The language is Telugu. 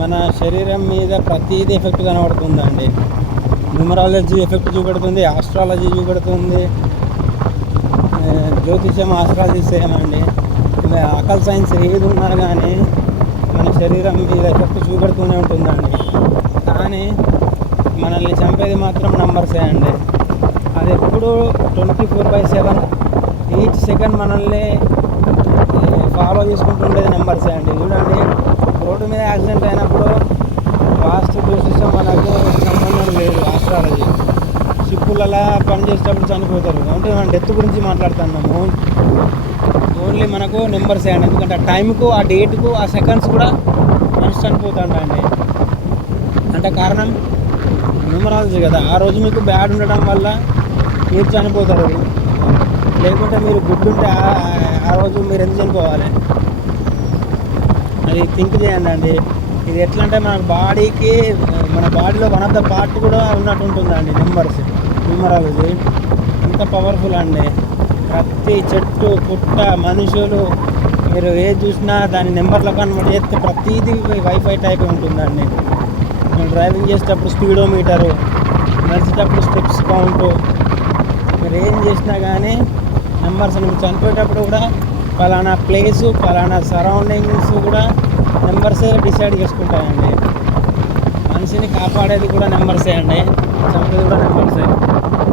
మన శరీరం మీద ప్రతిదీ ఎఫెక్ట్ కనబడుతుందండి. న్యూమరాలజీ ఎఫెక్ట్ చూపెడుతుంది, ఆస్ట్రాలజీ చూపెడుతుంది, జ్యోతిషం ఆస్ట్రాలజీ సేమ్ అండి. అకల్ సైన్స్ ఏది ఉన్నా కానీ మన శరీరం మీద ఎఫెక్ట్ చూపెడుతూనే ఉంటుందండి. కానీ మనల్ని చంపేది మాత్రం నంబర్సే అండి. అది ఎప్పుడు 24/7 ఈచ్ సెకండ్ మనల్ని ఫాలో చేసుకుంటుండేది నెంబర్సే అండి. చూడండి, రోడ్డు మీద యాక్సిడెంట్ అయినప్పుడు వాస్తు జ్యోతిషం మనకు సంబంధం లేదు. ఆస్ట్రాలజీ షిప్పులలో పనిచేసేటప్పుడు చనిపోతారు అంటే మనం డెత్ గురించి మాట్లాడుతున్నాము. ఓన్లీ మనకు నెంబర్సే అండి. ఎందుకంటే ఆ టైంకు, ఆ డేట్కు, ఆ సెకండ్స్ కూడా మనిషి చనిపోతాడండి. అంటే కారణం న్యూమరాలజీ కదా. ఆ రోజు మీకు బ్యాడ్ ఉండడం వల్ల మీరు చనిపోతారు. లేకుంటే మీరు గుడ్ ఉంటే ఆ రోజు మీరు ఎందుకు చనిపోవాలి? అది థింక్ చేయండి అండి. ఇది ఎట్లా అంటే మన బాడీకి, మన బాడీలో వన్ ఆఫ్ ద పార్ట్ కూడా ఉన్నట్టు ఉంటుందండి నెంబర్స్. న్యూమరాలజీ అంత పవర్ఫుల్ అండి. ప్రతి చెట్టు, పుట్ట, మనుషులు మీరు ఏది చూసినా దాని నెంబర్లో కన్వర్ట్ చేస్తే ప్రతిదీ వైఫై టైప్ ఉంటుందండి. మీరు డ్రైవింగ్ చేసేటప్పుడు స్పీడోమీటరు, నడిచేటప్పుడు స్టెప్స్ కౌంటు, మీరు ఏం చేసినా కానీ నెంబర్స్. మీరు చనిపోయేటప్పుడు కూడా పలానా ప్లేసు, పలానా సరౌండింగ్స్ కూడా నెంబర్సే డిసైడ్ చేసుకుంటాయండి. మనిషిని కాపాడేది కూడా నెంబర్సే అండి, చంపేది కూడా నెంబర్సే.